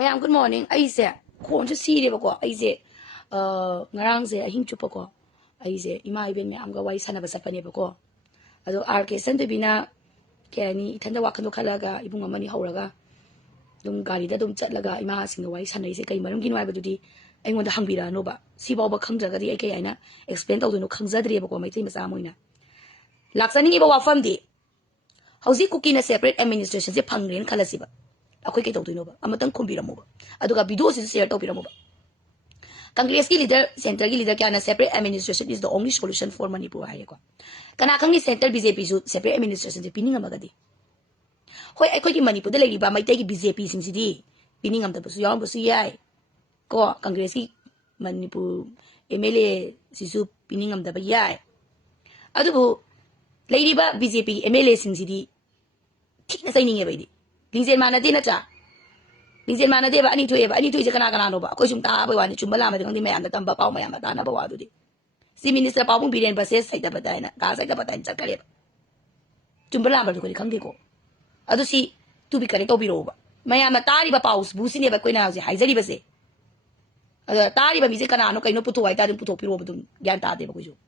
Mayam good morning. I say, ko to see the bako. I say, ngarang say, I him chupako. I say, ima even me am go wai sana basa pani bako. Ado RK send to bina kaya ni itanda wakan kalaga ibung amani hauraga. Dum gari da dum chat laga ima sing wai sana ise kay marum ginwai badudi. Ay ngonda hangbira no ba. Si bawa khangja gadi ay kay na explain taw no khangja dri bako mai tai masa moina. Laksani iba wafam di. Hausi cookie na separate administration se phangren khalasiba. Akoy kay tawtoy no ba amatang kumbira mo ba aduga video si share tawpira mo ba Congress ki leader center ki leader kya na separate administration is the only solution for Manipur hai ko kana kang ni center BJP su separate administration je pininga magadi hoi akoy ki Manipur da lagi ba mai tai ki BJP sing si di piningam da basu yaw basu yai ko Congress ki Manipur MLA si su piningam da ba yai adubu lady ba BJP MLA sing si di thik na sai ninge ba di Lingzen mana de na cha Lingzen mana de ba ani thoi je kana no ba ko sum ta ba wani chum bala ma de ngi mayam da tamba paw mayam ta na ba wa du di si minister Pabung biren ba se sai da ba dai na ka sai da ba dai cha kare ba chum bala ba du ko khang de ko adu si tu bi kare to bi ro ba mayam ta ri ba paus bu si ne ba ko na si hai jari ba se adu ta ri ba mi se kana no kai no putu wai ta dum putu pi ro ba dum gyan ta de ba ko ju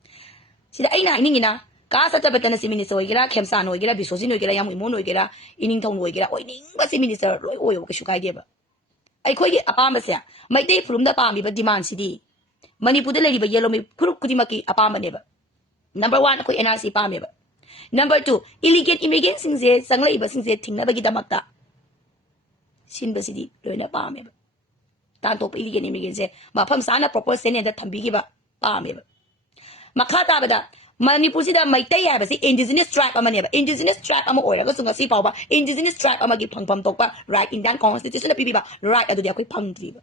si da ai na ni na Kasa tapatan na si minister oigira, Kemsan oigira, Bisosin oigira, Yamu Imon oigira, Ining Tong oigira, oining ba si minister loy oyo ka shukay di ba? Ay ko apama siya, may day from da pami ba demand si di. Manipur da lagi ba yellow may kurup kuti maki apama ni ba? Number 1 ako NRC pami ba? Number 2, illegal immigrant singse sangla iba singse tingna ba kita makta. Sin ba si di loy na pami ba? Tanto pa illegal immigrant se, mapam sana proper sene da tambigi ba pami ba? Makata ba da? Manipur sida may tay ba si indigenous tribe ama niya ba indigenous tribe ama oira ko sunga si pa ba indigenous tribe ama gi phangpham tok pa right in that constitution na pibi ba right adu dia koi phangdri ba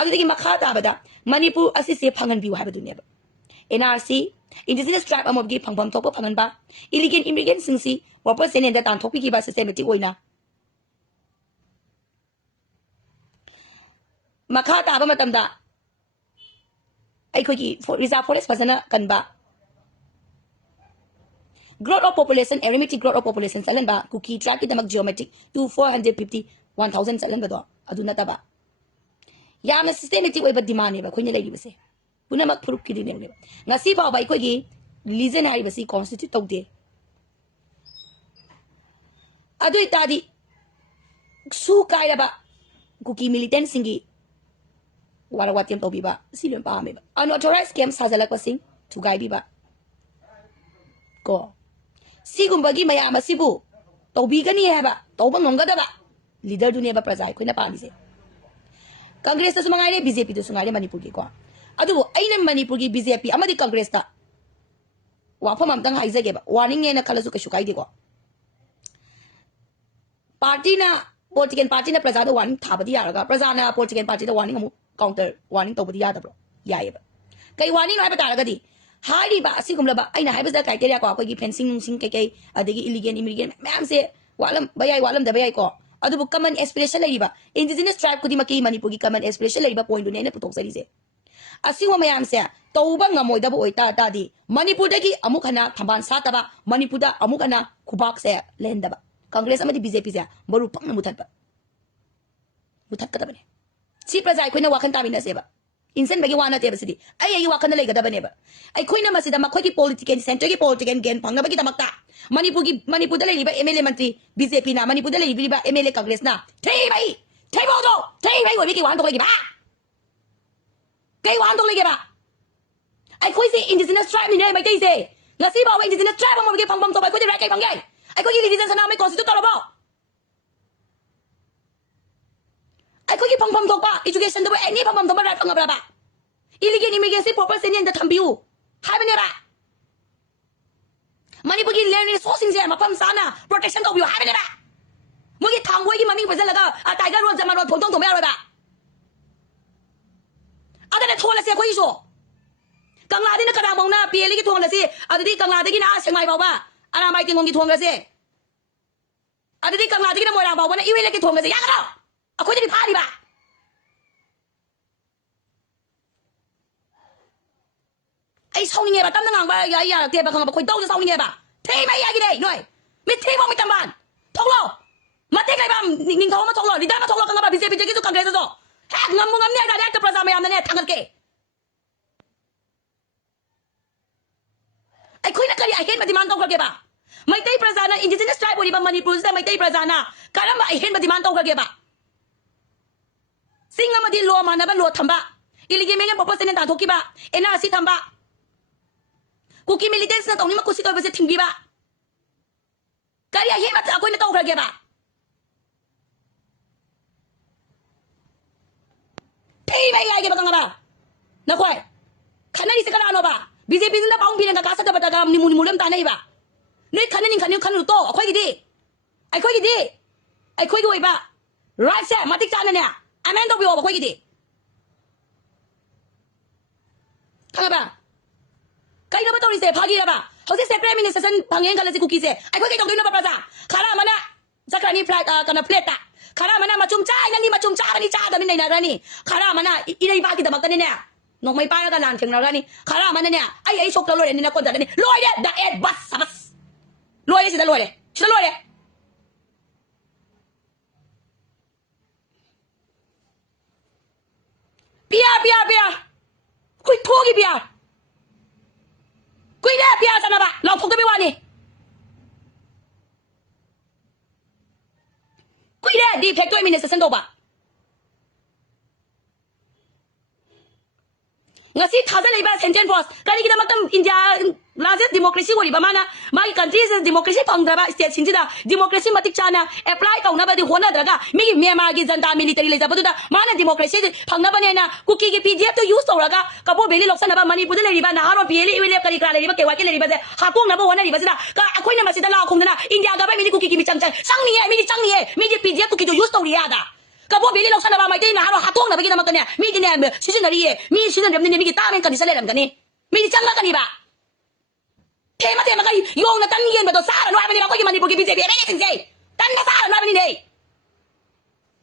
adu digi makhata ba da Manipur asi se phangan biu ha ba du ne ba NRC indigenous tribe ama gi phangpham tok pa phangan ba illegal immigrant sing si proper sene da tan thok pi gi ba systematic oina makhata ba matam da ai ko gi reserve forest pasana kan ba Growth of population, arithmetic growth of population, salan ba? Cookie track ita mag geometric to 450,000 salan ba do? Aduna ta ba? Ya na systematic way ba demand ba? Kung nilay di ba si? Puna mag-proof ki din ba? Nga si pa ba iko gi reason hari ba si constitute tog di? Ado itadi su kaya ba? Cookie militant singi warawat yung tobi ba? Silo yung paami ba? Unauthorized scams hazalak ba sing? Tugay di ba? Ko. Sigumbagi mayama sibu tobi gani hai ba toba ngongada ba leader dunia ba praja ko na paami se Congress ta sumangare BJP to sumangare Manipur gi ko adu aina Manipur gi BJP amadi Congress ta wa fa mam tang haizage ba warning ne na khalasu ka shukai di ko party na political party na praja da warning thabadi yaraga praja na political party da warning amu counter warning tobadi yada bro yae ba kai warning hai ba taraga di Hari ba asigumla ba ay na hay basta criteria ko ako gi fencing nung sing kay adigi illegal immigrant ma'am se walam da bayay ko adu bu common aspiration lagi ba indigenous tribe ko di maki Manipur gi common aspiration lagi ba point do ne putok sari se asigwa mayam se tawba ngamoy da bu oy ta di Manipur dagi amuk hana thamban sa ta ba Manipur da amuk hana kubak se lenda ba Congress amadi BJP se baru pang na mutat ka ta ba ne si prajai ko na wakan tamin na se ba Insan bagi wana tiya basidi. Ay wakan na lay gada ba niya ba? Ay koy na masida makoy ki politician center ki politician gen pang na bagi tamakta. Manipur dalay liba MLA mantri BJP na Manipur dalay liba MLA Congress na. Tay bodo. Tay wabiki wan tong lagi ba? Kay wan tong lagi ba? Ay koy si indigenous tribe ni may tay se. Ngasi ba wa indigenous tribe mo bagi pang to ba koy di kay panggay. Ay koy citizen sa na may constitution ba? Ay ko gi pang to pa education do any pang to ba rat nga ba illegal immigrant proper senior da thambiu hai ba ne ba Manipur gi land resources ya mapam sana protection to biu hai ba ne ba mo gi thangwai gi maming pajal laga a tiger road jama road photong to ba ba ada ne thola se ko iso kangla di na kada mong na pili gi thong la si ada di kangla di gi na sengmai ba ba ana mai tingong gi thong la se ada di kangla di gi na moirang ba na iwe la gi thong la se ya ka Ako di pari ba? Ay sauning ba tam nang ba ya te ba kang ba koy daw sauning ba? Te mai ya gi dai noi. Mi te mo mi tamban. Thong lo. มาเตะใครบ้างนิ่งเขามาทงหล่อดีได้มาทงหล่อกันบ้างบีเจพีจะกินสุกังเกสโซ่แฮกงำมึงงำเนี่ยได้กับประชาชนยามเนี่ยทางกันเกะไอ้คุยนักการไอ้เห็นมาดิมันต้องกันเกะบ้าไม่เตะประชาชนอินดิจินัสไทรบริบาลManipurแต่ไม่เตะประชาชนการมาไอ้เห็นมาดิมันต้องกันเกะบ้าสิ่งมาดิลัวมานะบ้านลัวทำบ้าอิลิกิเมเล่นปอปเซนต่างทุกข์บ้าเอ็น่าสิทำบ้าคุกกี้มิลิเตอร์สตรงนี้มาคุยสิตัวไปเสทิ้งบีบ้าการไอ้เห็นมาเอาคุยนักต้องกันเกะบ้าพี่ไม่ไงกันบ้างบ้านักข่อยขันนั่นนี่สิกันอะไรบ้าบีเจพีนั่นป้องพี่นั่นก็กาสักกับตากามนิมุเล่มตาเนี่ยบ้านี่ขันนั่นนี่ขันรู้โตข่อยกี่ดีไอ้ข่อยกี่ดีไอ้ข่อยด้วยบ้าไรเซ่มาติ๊กจานเนี่ยไอ้แม่ต้องไปบอกข่อยกี่ดีทั้งบ้าใครก็ไม่ต้องรีเซ่พากีแล้วบ้าเขาเซ่เพรมินิสเซนพังเองกันเลยสิคุกกี้เซ่ไอ้ข่อยกี่ต้องดูนะป้าจ้าข้ารามันนะสักครั้งนี้พลาดกันนะเพลตอ่ะข้ารามันนะมาจุ่มจ้านั่นนี่มาจุ่มจ้ากันนี่จ้ากันนี่ไหนนี่ข้ารามันนะอีนี่บ้ากี่ตัวมันกันเนี่ยน้องไม่ไปแล้วกันหลานเชียงเรานี่ข้ารามันเนี่ยไอ้ชกตลอดเลยนี่นะคนจัดนี่ลอยเด้ดักเอ็ดบัสลอยเลยสิจะลอยเลยสิจะลอยเลยเปียคุยทั่วกี่เปียคุยได้เปียสนะบ้าเราทุกข์กันไม่ว่านี่คุยได้ดีเพกตัวมินิสเซนโดบ้าngasih thasa leba sentence force kali kita makam India largest democracy ko di ba mana mai country is democracy thong da ba state sinji da democracy matik chana apply kaung na ba di hona daga mi Myanmar gi janta military le jabu da mana democracy phang na ba ne na cookie gi pdf to use to raga kapo beli loksa na ba Manipur le ri ba na haro beli le kali kala le ba ke wa ke le ri ba se ha kong na ba hona ri ba da ka akhoi na ma si da la khong na India ga ba mi cookie gi mi chang sang ni ye mi di pdf cookie to use to ri ya da kapo beli loksa na ba mai dei na haro ha kong na ba gi na ma ne mi di ne season ri ye mi season ne mi gi ta men kan sa le ram kan ni mi di chang la kan ni baเทมาก็โยงนะตั้งเย็นแบบตัวซ่าหน่อยมันนี่มาก็ยังมันนี่โปรแกรมบีเจพีไม่ได้ถึงใจตั้งนะซ่าหน่อยมันนี่เลย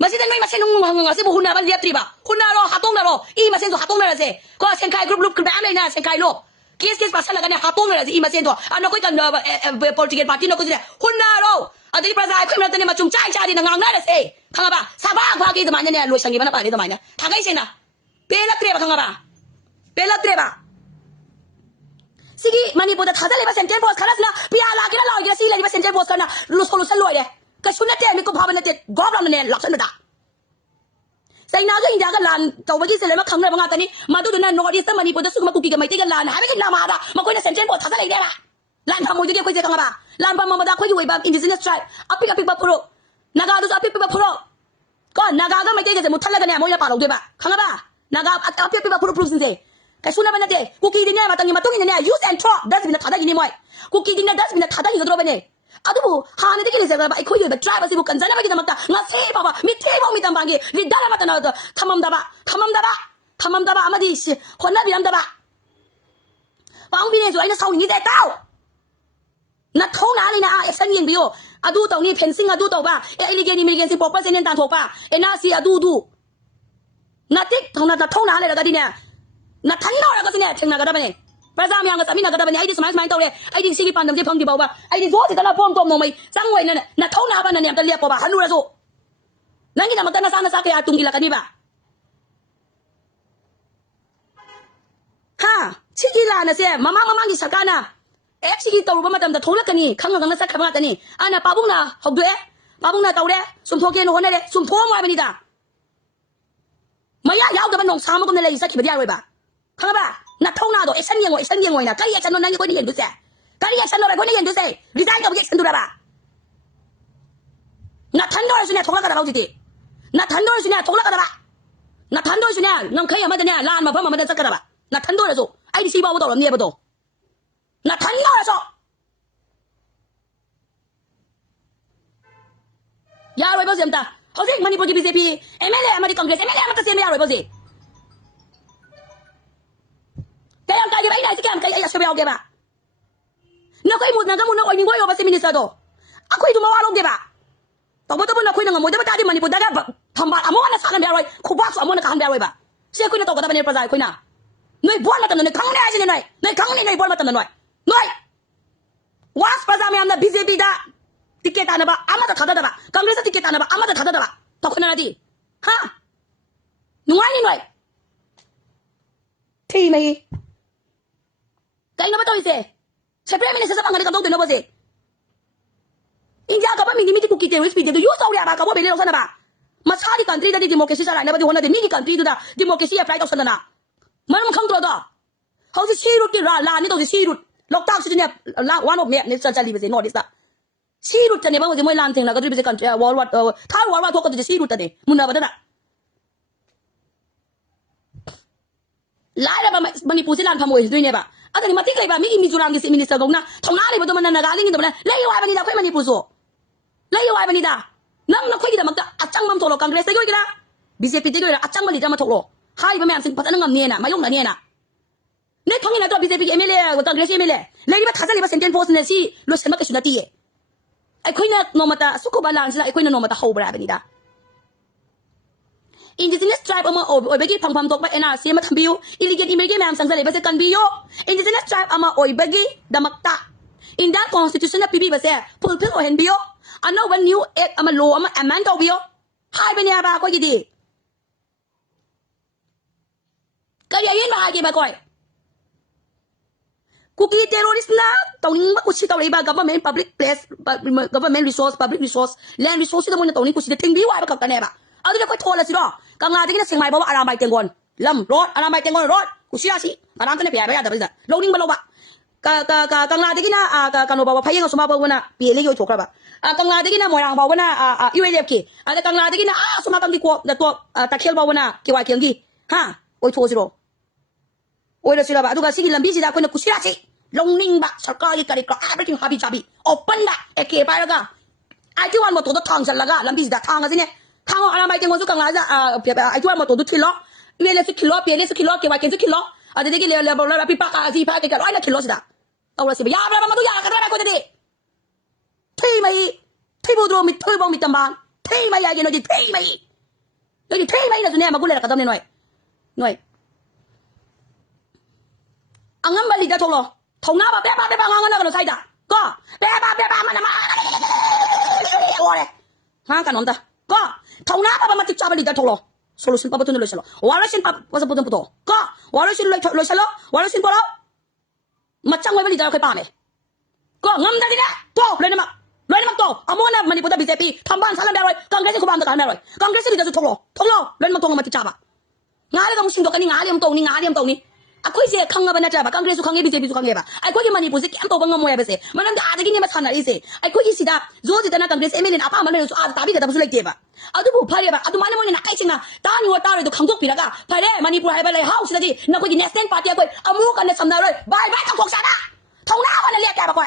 มาสิตั้งไม่มาเส้นนุ่งหังสิบุหุนนะมันเรียบตรีบ่คุณน่ารอหาตงน่ารออีมาเส้นตัวหาตงน่ารอสิก็เส้นใครกรุ๊ปขึ้นไปอะไรนะเส้นใครโลเคสภาษาละกันเนี่ยหาตงน่ารอสิอีมาเส้นตัวอันนั้นก็กันpolitical party นั่นก็สิคุณน่ารออันนี้ประชาชนมันเนี่ยมาจุ่มใจดีนะงางน่ารอสิข้างบ่าสบายพากี่ตัวมันเนี่ยรวยสังเกตมันอะไรตัวมันเนี่ยทางไอ้เส้นนะเปลักเตะบ่ข้างบ่าเปลักเตะบ่าSigi Manipur da thada leba sentence force khalas na pia la kina la si leba sentence force kana lu solution loy de ka sunna te mi ko bhaban te gob lam ne lak san da sai na ga india ga lan taw bagi se le ma khang na ba nga tani ma du na north east Manipur da sugma kuki ga mai te ga lan ha ba na ma da ma ko na sentence force thada lei de ba lan pha mo de ko je kang ba lan pha ma da ko ju ba indigenous tribe apik ba pro naga du apik ba pro ko naga ga mai te ga se mu thal la ga ne mo ya pa lo de ba khang ba naga apik ba pro sin se cái số này bên này cookie đi nha mà tao nhìn mà tôi nhìn này use and throw that's been thada gini moi cookie đi nha that's been thada gini rồi bên này aduh bu ha này cái gì vậy ikut juga try pasti bukan sana bagi nampak ngasih papa mi tambah lagi di dalam mata nak tamam dah amat di sih kona bilang dah bang bini jualnya sawi ni dah tahu nak tahu nak ni nak action yang bio aduh tahu ni fencing aduh tahu ba illegal si popper sini tak tahu ba nasi aduh natik tahu nak nak le lagi ni na thắn đâu là có gì nè chừng nào cái đó bên này bây giờ mình ăn cái sắm mình cái đó bên này ai đi xem mai tàu đây ai đi xin pan đồng chí phong đi bảo ba ai đi vô thì tao là phong tôm mày sang ngoài này na thấu nào bên này tao liệp bảo ba hắn luôn là rồi nãy giờ mà tao na sa cái tung đi là cái gì ba ha chỉ là na xem mama đi sạc na ép chỉ tàu ba mà tao thấu là cái này khăng khăng na sạc cái này anh na Pabung na học đuổi Pabung na tàu đây sum thô kia nó này đây sum thô ngoài bên này mày ya yao cái bên nông sản mà cũng này là gì sao kịp đi rồi baข้างบ่านักท่องนาโดเอ็กชันยังไงนะการเอ็กชันโน่นนั่นยังคนนี้เห็นดูเสียการเอ็กชันโน่นคนนี้เห็นดูเสียดีใจกับเอ็กชันดูระบานักทันโดยสุนัขทงละกันเราจิตนักทันโดยสุนัขทงละกันระบานักทันโดยสุนัขน้องเคยมาเนี่ยลานมาเพิ่มมาเนี่ยสักกันระบานักทันโดยสุไอ้ดิซีบ้าบุตรเนี่ยบุตรนักทันโดยสุยาโรยบ้าเสียมตาเขาสิมันนี่โปรจีพีซีพีเอ็มเอลเอมาที่คอนเกรสเอ็มเอลเอมาตัดเสียมยาโรยบ้าสิkaya ang kaya ba ina sige ang kaya ay sabi ako ba na koy mo na gamo na oy ningoy o ba si ministro ako ay dumawalog di ba tabo na koy nga mo di ba tadi Manipur daga thamba amo na sa kan biaroy kubak amo na kan biaroy ba siya koy na to ko ta ba ni prasay koy na noy buwan mata noy kang na sin noy kang ni noy buwan mata noy was prasay am na BJP da ติเกตานะบะอามาตะทัดดะบะกังเรสติเกตานะบะอามาตะทัดดะบะตอกขนาดนี้ฮะหนุ่ยนี่หน่อยที่ไม่ไกลนะบะตัวเสเชฟเรมินเสสบังกันกันต้องเดินนะบะเสอินเดียกับมีดิมิติคุกกี้เตอร์วิสปีเตอร์ยูซาอุดิอาระกับว่าเป็นเรื่องสนะบะมาชาติกันทรีได้ดิโมคราซีสอะไรนะบะที่วันนั้นมีดิกันทรีดูดาดิโมคราซีฟลายกับสนะมันขังตัวดอเขาจะชี้รุดที่ลานี่ต้องจะชี้รุดล็อกดาวน์ชี้เนี่ยลาวันออฟเนี่ยเนี่ยจะรีบไปสิโนดิสต์ชี้รุดจะเนี่ยบางทีไม่ลานทิ้งนะก็รีบไปสิกันวอลวัดถ้าวอลวัดทุกคนจะชี้รุดแต่เนี่ยมุนนะบัดนั้นลายแล้วมันนี่พูดสิลานพามวยด้วยเนี่ยบะอันนี้มาที่ใครบะมีมิจูรังกิสิมินิสต์ตรงนั้นทงนาเลยบัดมันนากาลิงตรงนั้นเลยว่าบันนี่ดาคุยมันนี่พูดโซ่เลยว่าบันนี่ดานั่งนักคุยกันมักจะอัดจังมั่มโถโลกังเกรสได้ด้วยกันนะบีเจพีได้ด้วยนะอัดจังมันนี่จะมาโถโลหายไปแม่สิ่งพัฒนางามเนี่ยนะไม่ลงนะเนี่ยนะเนี่ยท้องยังไงตัวบีเจพีเอ็มเอลเอกังเกรสเอ็มเอลเอเลยว่าทัศน์เลยว่าเซนเทนโฟสเนี่ยสิรู้สึกมันก็สุนัขที่ไอ้คุยเนี่ยโนมาตาสุขบาลานซ์นะไอ้คุยเนี่ยโนมาตาเขาบราบันนี่ดาIndigenous tribe ama oibagi pangpam tokba NRC ma thambiu illegal immigrant ma'am sangsa leba se kanbiyo Indigenous tribe ama oibagi damakta in that constitution na pibi base fulfill o henbiyo ano one new act ama law ama amend tawbiyo hai banya ba ko gidi kaya yin ba hagi ba ko cookie terrorist na tawning ba kusi tawri ba government public place government resource public resource land resource da mo na tawning kusi de tingbiwa ba ka ne baเอาที่เราค่อยโทรละสิรอกังลาที่นี่เสียงใหม่บอกว่าอารามใบเตียงกอนลำรถอารามใบเตียงกอนรถกูเชื่อสิอารามตัวนี้เปียไปแต่ไปจ้ะลงนิ่งบอลบะกังลาที่นี่กันโนบอกว่าพายงกับสมาบอกว่าน่ะเปียเลยโยถูกครับกังลาที่นี่มวยรังบอกว่าน่ะยูเอเดฟกีแต่กังลาที่นี่สมากันดีกว่าแต่ตัวตะเคียนบอกว่าน่ะเกี่ยวกับเกี่ยงกีฮะโอ้ยโทรสิรอโอ้ยเราสิรอบะทุกสิ่งลำบีสิดาคนน่ะกูเชื่อสิลงนิ่งบะสักการิการิกาอะไรกินฮาบิจับบีโอเปนบะเอเคไปแล้วก็ไอ้ที่วันหมดตัวทางฉันละก็ลำบีสิดาทางกันสิเนี่ยทางอะไรเต็งคนสุกังลาจะไอ้ที่ว่ามาตัวดูคิลล์เวลาสุคิลล์เปลี่ยนสุคิลล์เกี่ยวกับเกี่ยวกับคิลล์อะไรที่กี่เลเวลปีปากอาซีปากกี่ร้อยละคิลล์สิดาเอาละสิบยาบมาดูยากันได้ก็ได้ที่ไม่ที่บูดรูมิที่บองมิตรบานที่ไม่ยากินเราจะที่ไม่เราจะที่ไม่เราจะเนี่ยมากูเลยละกันตอนนี้หน่อยอังงั้นบาลีจะทงหรอทงหน้าแบบแบบงานกันเราใช่จ้ะก็แบบมันมาโอ้ยฮะกันนอนตาก็ทงหน้าแบบมันติดจับลีดาทงหรอโซลูชันปั๊บตัวนี้เลยใช่หรอวาระชินปั๊บว่าจะพูดตัวก็วาระชินเลยใช่หรอวาระชินพอแล้วมาจังไว้บลีดาเราเคยป่าไหมก็งั้นได้ดินะโตเลยนะมาโตอาโมนะมันนี่พูดแต่บีเจพีทำบ้านสารแบบอะไรกังเกรสกูบ้านตะการแบบอะไรกังเกรสลีดาจะทงหรอเลยมาทงมาติดจับอ่ะงานเลยต้องชิงตัวกันนี่งานเลี้ยงตรงนี่aku isi kanga bana jaba kangre su kange BJP su kange ba aku ki Manipur se kyam to banga moya bese manan da adagi ne masana ise aku isi da zo di dana kangre MLN apa manan su a tabi da busu like ba adu bu phare ba adu mane mone na kai singa ta ni wa ta re do khangtok piraga phare Manipur hai ba lai house da di na ko ki national party ko amu kan na samna roi bye ta khok sa da thongna ba na liap ka ba ko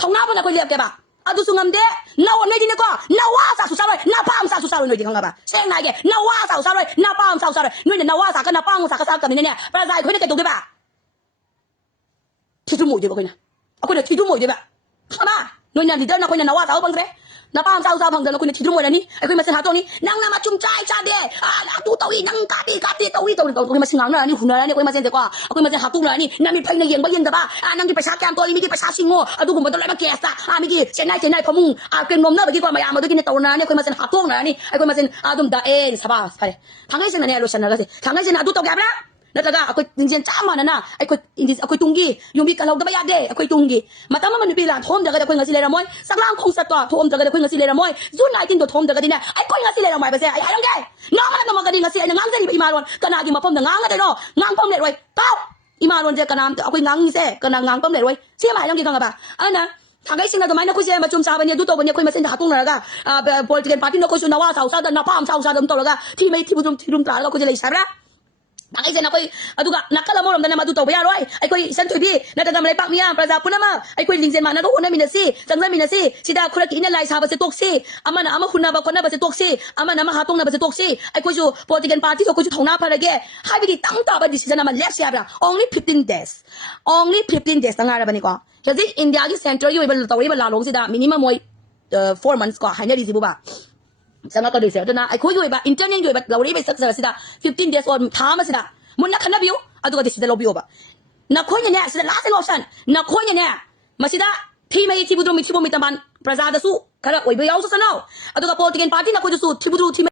thongna ba na ko liap ka ba adu su ngam de na wa ne di ne ko na wa sa su sa roi na pam sa su sa roi no di khanga ba seng na ge na wa sa su sa roi na pam sa su sa roi no ne na wa sa ka na pam sa ka sa ka ne ne ba zai ko ne ke to ge ba ti tu mo de ba ko na ako na ti tu mo de ba ba no nya di da na ko na wa sa bang tre na pam sa sa bang da ko ne ti tu mo da ni ai ko ma sen ha to ni nang na ma chum chai cha de tu to i nang ka ti to i to ko ma sen ngang na ni hu na ni ko ma sen de kwa ko ma sen ha tu na ni na mi phai na yeng ba yen da ba nang ki pa sha kyam to ni mi ki pa sha sing ngo adu ko ma to lai ba ke sa mi ki sen nai pha mung ken mom na ba ki ko ma ya ma do ki ne to na ni ko ma sen ha tu na ni ai ko ma sen adum da en sa ba phai thang ai sen na ne lo sen na ga se thang ai sen adu to ga ba nataga ako jinjen chama na na ako tunggi yung bi kalaw da ba ya de ako tunggi matama man pila thom daga da ko nga silera moy saklang khong sa to thom daga da ko nga silera moy June 19 to thom daga din ay ko nga silera moy ba se ay ayong ge nga man na magadi nga si ngang se ni imalon kana gi mapom da nga de no ngang pom le roi taw imalon je kana ako ngang se kana ngang pom le roi si ma ayong gi nga ba ana thangay singa da mai na ko se ma chum sa ba ni du to ba ni ko ma sen da hatung na ga political party no ko su na wa sa da na pam sa dum to ga thi mai thi dum tra ga ko je le sa ra Ang isa na ko'y aduga nakala mo ramdan na matuto ba yaroi ay ko'y Ichanthoi bi natagam lai pak miya praja punama ay ko'y lingzen ma na ko na minasi sangza minasi sida kuraki inalai sa ba se toksi ama na ama hunna ba kona ba se toksi ama na ma hatong na ba se toksi ay ko'y ju political party ko ju thongna parage hai bi tang ta ba decision na ma left ya bra only 15 days tanga ra ba ni ko kasi India gi center yu ba tawri ba la long sida minimum moi 4 months ko hai na di bu ba sana ka dise aduna ai khoi ba internet yoi ba lawri ba sak sida 15 days on thama sida mun na khana biu adu ka dise da lobi ba na khoi ne sida last option na khoi ne masida ที่ไม่ที่บุตรมีที่บุมีตำบันประชาชนสู้ขณะอวยเบี้ยวสู้สนออะตัวกับ political party นะคนจะสู้ที่บุตรที่